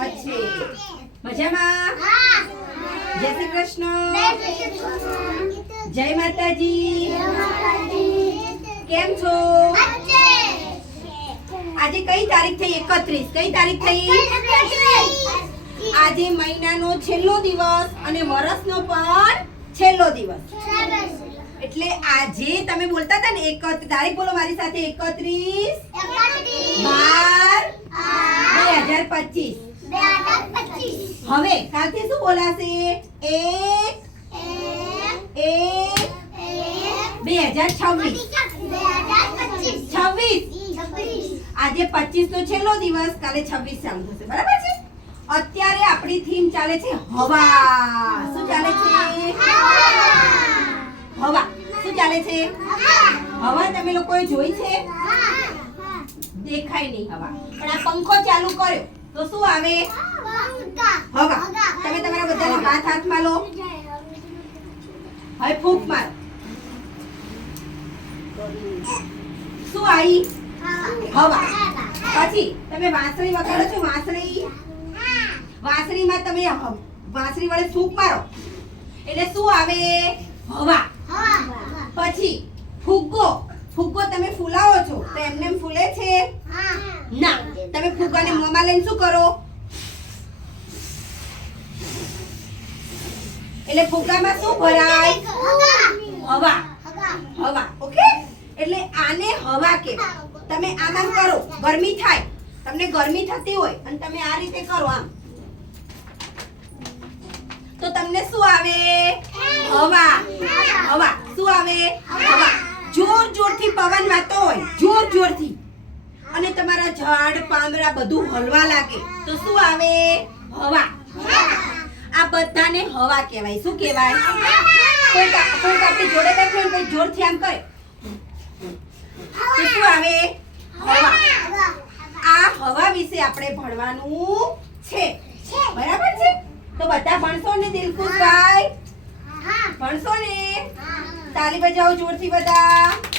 अच्छे मजाમાં जय श्री कृष्ण जय माताजी केम छो आज कई तारीख थई 31 कई तारीख थई आज महीनानो छेल्लो दिवस અને વર્ષનો પણ છેલ્લો દિવસ એટલે આજે તમે બોલતા હતા ને 31 તારીખ બોલો મારી સાથે 31/12/2025 હવે કાલથી શું બોલાશે 1/1/2026 આજે 25 નો છેલ્લો દિવસ કાલે 26 ચાલુ થશે બરાબર છે અત્યારે આપણી થીમ ચાલે છે હવા શું ચાલે છે હવા શું ચાલે છે હવા તમે લોકોએ જોઈ છે દેખાય નહીં હવા પણ આ પંખો ચાલુ કર્યો તો શું આવે હવા તમે તમારા બધાના હાથ હાથમાં લો હવે ફૂંક મારો શું આવી હવા પછી તમે વાંસળી વગાડો છો વાંસળીમાં તમે વાંસળી વડે ફૂંક મારો એટલે શું આવે હવા પછી ફુગ્ગો તમે ફૂલાવો છો તો એમને ફૂલે છે ના તમે ફુગ્ગાને મોંમાં લઈને શું કરો એટલે ફુગ્ગામાં શું ભરાય હવા ઓકે એટલે આને હવા કહેવાય તમે આમ કરો ગરમી થાય તમને ગરમી થતી હોય અને તમે આ રીતે કરો આમ તો તમને શું આવે હવા શું આવે હવા જોરથી પવન વાતો હોય જોરથી અને તમારા ઝાડ પાંદડા બધું હલવા લાગે તો શું આવે હવા આ બધાને હવા કહેવાય શું કહેવાય કોઈ આપણી જોડે બેઠો હોય કોઈ જોરથી આમ કરે તો શું આવે હવા આ હવા વિશે આપણે ભણવાનું છે બરાબર છે તો બધા ભણશો ને દિલખુશભાઈ ભણશો ને તાલી બજાવો જોરથી બધા